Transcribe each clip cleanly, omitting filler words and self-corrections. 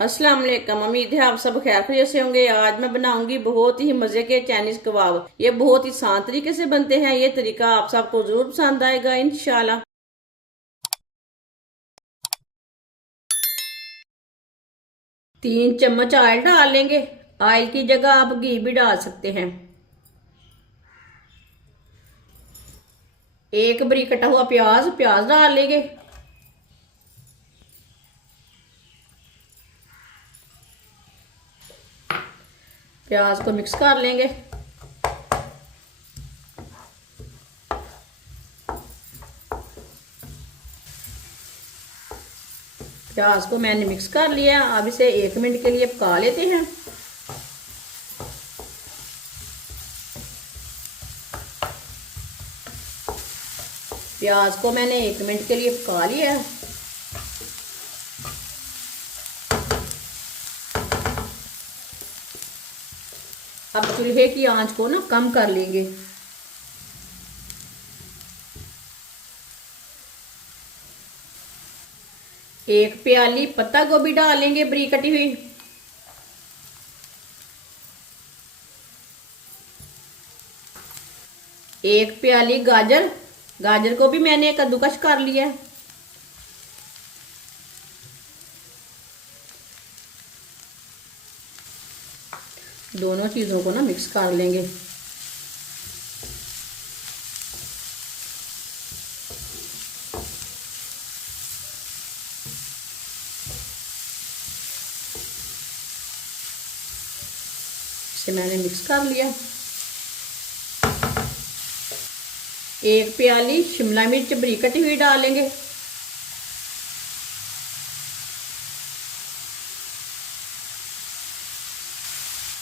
अस्सलाम वालेकुम। उम्मीद है आप सब खैर खैरियत से होंगे। आज मैं बनाऊंगी बहुत ही मजे के चाइनीज कबाब। ये बहुत ही आसान तरीके से बनते हैं। ये तरीका आप सबको जरूर पसंद आएगा इंशाल्लाह। 3 चम्मच ऑयल डाल लेंगे। ऑयल की जगह आप घी भी डाल सकते हैं। एक बारीक कटा हुआ प्याज प्याज डाल लेंगे। प्याज को मिक्स कर लेंगे। प्याज को मैंने मिक्स कर लिया। अब इसे 1 मिनट के लिए पका लेते हैं। प्याज को मैंने 1 मिनट के लिए पका लिया। अब चूल्हे की आंच को ना कम कर लेंगे। एक प्याली पत्ता गोभी डालेंगे बारीक कटी हुई। एक प्याली गाजर, गाजर को भी मैंने कद्दूकस कर लिया। दोनों चीजों को ना मिक्स कर लेंगे। इसे मैंने मिक्स कर लिया। एक प्याली शिमला मिर्च बारीक कटी हुई डालेंगे।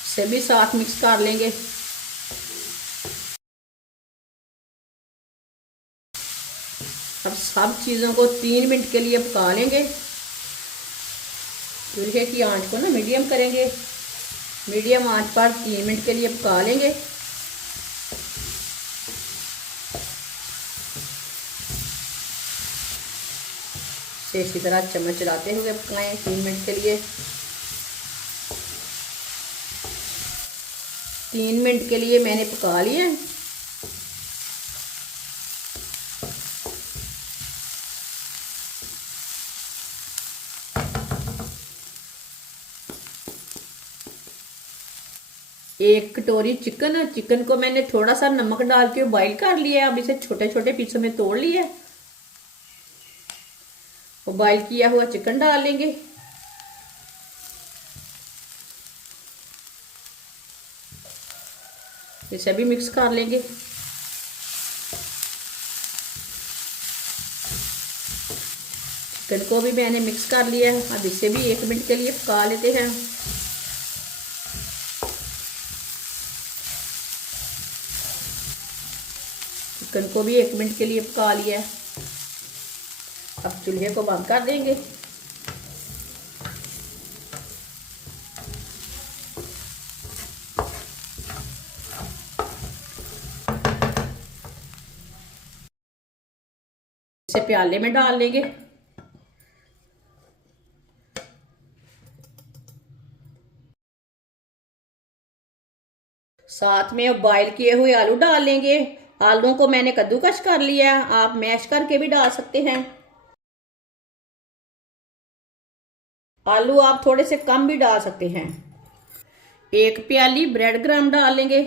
इसे भी साथ मिक्स कर लेंगे। अब सब चीजों को 3 मिनट के लिए पका लेंगे। चूल्हे की आंच को ना मीडियम करेंगे। मीडियम आंच पर 3 मिनट के लिए पका लेंगे। इसी तरह चम्मच चलाते हुए पकाएं 3 मिनट के लिए। 3 मिनट के लिए मैंने पका लिया। एक कटोरी चिकन को मैंने थोड़ा सा नमक डाल के बॉईल कर लिया। अब इसे छोटे छोटे पीसों में तोड़ लिया। बॉईल किया हुआ चिकन डाल लेंगे। इसे भी मिक्स कर लेंगे। चिकन को भी मैंने मिक्स कर लिया है। अब इसे भी 1 मिनट के लिए पका लेते हैं। चिकन को भी 1 मिनट के लिए पका लिया। अब चूल्हे को बंद कर देंगे। इसे प्याले में डाल लेंगे। साथ में बॉईल किए हुए आलू डाल लेंगे। आलूओं को मैंने कद्दूकस कर लिया। आप मैश करके भी डाल सकते हैं। आलू आप थोड़े से कम भी डाल सकते हैं। एक प्याली ब्रेड क्रम्ब डाल लेंगे।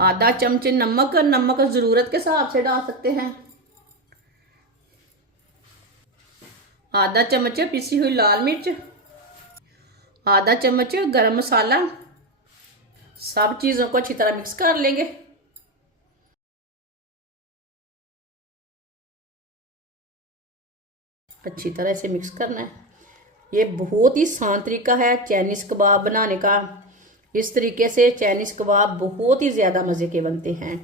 आधा चमचे नमक, नमक जरूरत के हिसाब से डाल सकते हैं। आधा चम्मच पिसी हुई लाल मिर्च। आधा चम्मच गरम मसाला। सब चीजों को अच्छी तरह मिक्स कर लेंगे। अच्छी तरह से मिक्स करना है। ये बहुत ही आसान तरीका है चाइनीज कबाब बनाने का। इस तरीके से चाइनीज कबाब बहुत ही ज्यादा मजे के बनते हैं।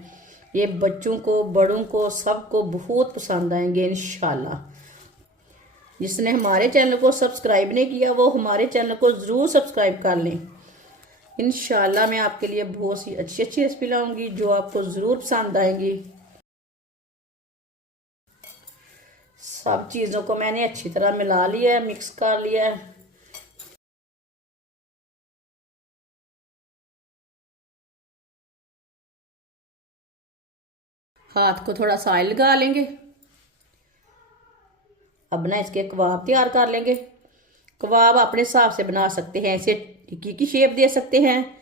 ये बच्चों को, बड़ों को, सबको बहुत पसंद आएंगे इंशाल्लाह। जिसने हमारे चैनल को सब्सक्राइब नहीं किया वो हमारे चैनल को जरूर सब्सक्राइब कर लें। इंशाल्लाह मैं आपके लिए बहुत सी अच्छी अच्छी रेसिपी लाऊंगी जो आपको जरूर पसंद आएंगी। सब चीज़ों को मैंने अच्छी तरह मिला लिया है, मिक्स कर लिया है। हाथ को थोड़ा सा ऑयल लगा लेंगे। अब ना इसके कबाब तैयार कर लेंगे। कबाब अपने हिसाब से बना सकते हैं, इसे टिक्की की शेप दे सकते हैं,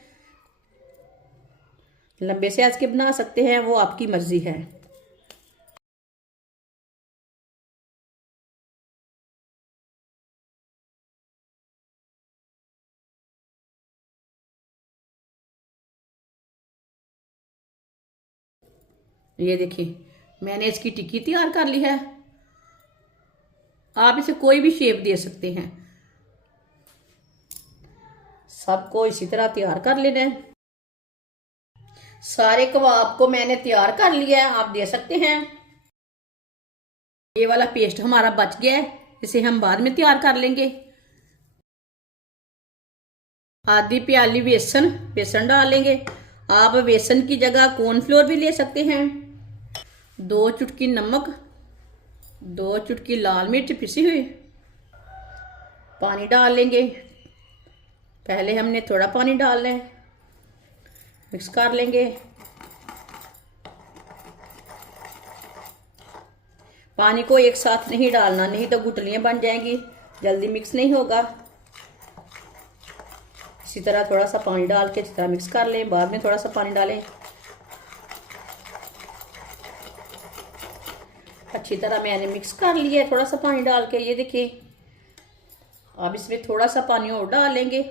लंबे साइज के बना सकते हैं, वो आपकी मर्जी है। ये देखिए मैंने इसकी टिक्की तैयार कर ली है। आप इसे कोई भी शेप दे सकते हैं। सबको इसी तरह तैयार कर लेना है। सारे कबाब को मैंने तैयार कर लिया है, आप दे सकते हैं। ये वाला पेस्ट हमारा बच गया है, इसे हम बाद में तैयार कर लेंगे। आधी प्याली बेसन बेसन डालेंगे। आप बेसन की जगह कॉर्नफ्लोर भी ले सकते हैं। 2 चुटकी नमक, 2 चुटकी लाल मिर्च पिसी हुई, पानी डाल लेंगे। पहले हमने थोड़ा पानी डालना है, मिक्स कर लेंगे। पानी को एक साथ नहीं डालना, नहीं तो गुठलियां बन जाएंगी, जल्दी मिक्स नहीं होगा। इसी तरह थोड़ा सा पानी डाल के अच्छी तरह मिक्स कर लें, बाद में थोड़ा सा पानी डालें। अच्छी तरह मैंने मिक्स कर लिया है थोड़ा सा पानी डाल के। ये देखिए अब इसमें थोड़ा सा पानी और डाल लेंगे।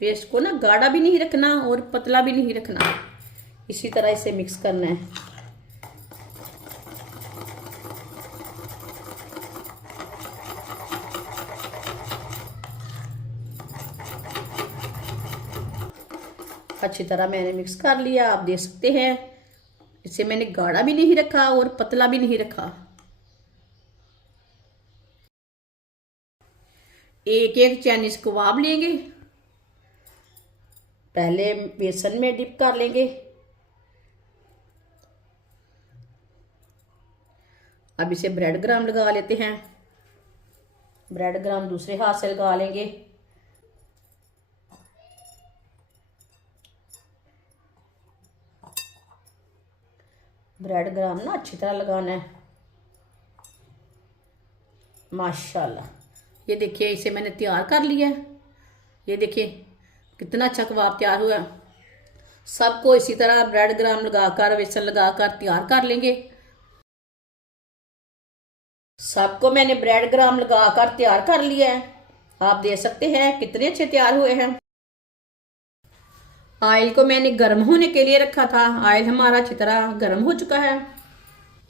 पेस्ट को ना गाढ़ा भी नहीं रखना और पतला भी नहीं रखना, इसी तरह इसे मिक्स करना है। अच्छी तरह मैंने मिक्स कर लिया, आप देख सकते हैं। इसे मैंने गाढ़ा भी नहीं रखा और पतला भी नहीं रखा। एक एक चाइनीज कबाब लेंगे, पहले बेसन में डिप कर लेंगे। अब इसे ब्रेड ग्राम लगा लेते हैं। ब्रेड ग्राम दूसरे हाथ से लगा लेंगे। ब्रेड ग्राम ना अच्छी तरह लगाना है। माशाल्लाह, ये देखिए इसे मैंने तैयार कर लिया है। ये देखिए कितना अच्छा कबाब तैयार हुआ। सबको इसी तरह ब्रेड ग्राम लगाकर बेसन लगाकर तैयार कर लेंगे। सबको मैंने ब्रेड ग्राम लगाकर तैयार कर लिया है। आप देख सकते हैं कितने अच्छे तैयार हुए हैं। ऑयल को मैंने गर्म होने के लिए रखा था। ऑयल हमारा अच्छी तरह गर्म हो चुका है।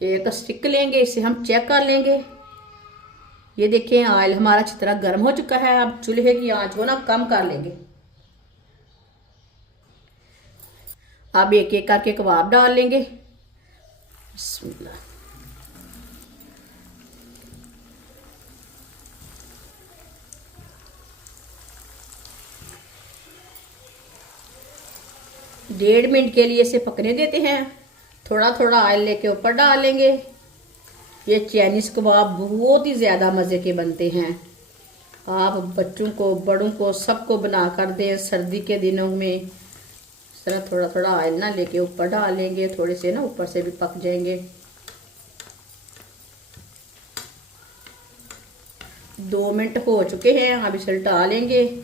एक स्टिक लेंगे, इसे हम चेक कर लेंगे। ये देखिए ऑयल हमारा अच्छी तरह गर्म हो चुका है। अब चूल्हे की आंच को ना कम कर लेंगे। अब एक एक करके कबाब डाल लेंगे। बिस्मिल्लाह। डेढ़ मिनट के लिए इसे पकने देते हैं। थोड़ा थोड़ा ऑयल लेके ऊपर डालेंगे। ये चाइनीज कबाब बहुत ही ज़्यादा मज़े के बनते हैं। आप बच्चों को बड़ों को सबको बना कर दें सर्दी के दिनों में। इस तरह थोड़ा थोड़ा ऑयल ना लेके ऊपर डालेंगे, थोड़े से ना ऊपर से भी पक जाएंगे। 2 मिनट हो चुके हैं, अब इसे उल्टा लेंगे।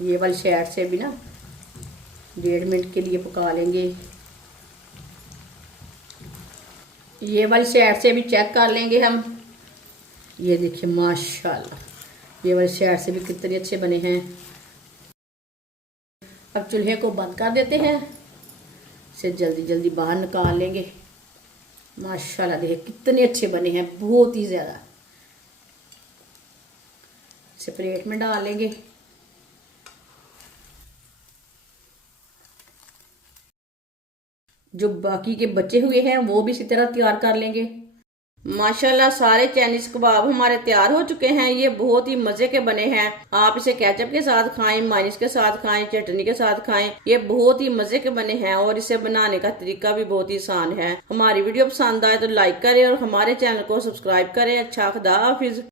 ये वाली साइड से भी ना 1.5 मिनट के लिए पका लेंगे। ये वाली साइड से भी चेक कर लेंगे हम। ये देखिए माशाल्लाह, ये वाली साइड से भी कितने अच्छे बने हैं। अब चूल्हे को बंद कर देते हैं, इसे जल्दी जल्दी बाहर निकाल लेंगे। माशाल्लाह देखिए कितने अच्छे बने हैं, बहुत ही ज़्यादा। इसे प्लेट में डाल लेंगे। जो बाकी के बचे हुए हैं वो भी इसी तरह तैयार कर लेंगे। माशाल्लाह सारे चाइनीज कबाब हमारे तैयार हो चुके हैं। ये बहुत ही मजे के बने हैं। आप इसे केचप के साथ खाएं, मायोनीज के साथ खाएं, चटनी के साथ खाएं। ये बहुत ही मजे के बने हैं और इसे बनाने का तरीका भी बहुत ही आसान है। हमारी वीडियो पसंद आए तो लाइक करें और हमारे चैनल को सब्सक्राइब करें। अच्छा, खुदा हाफिज।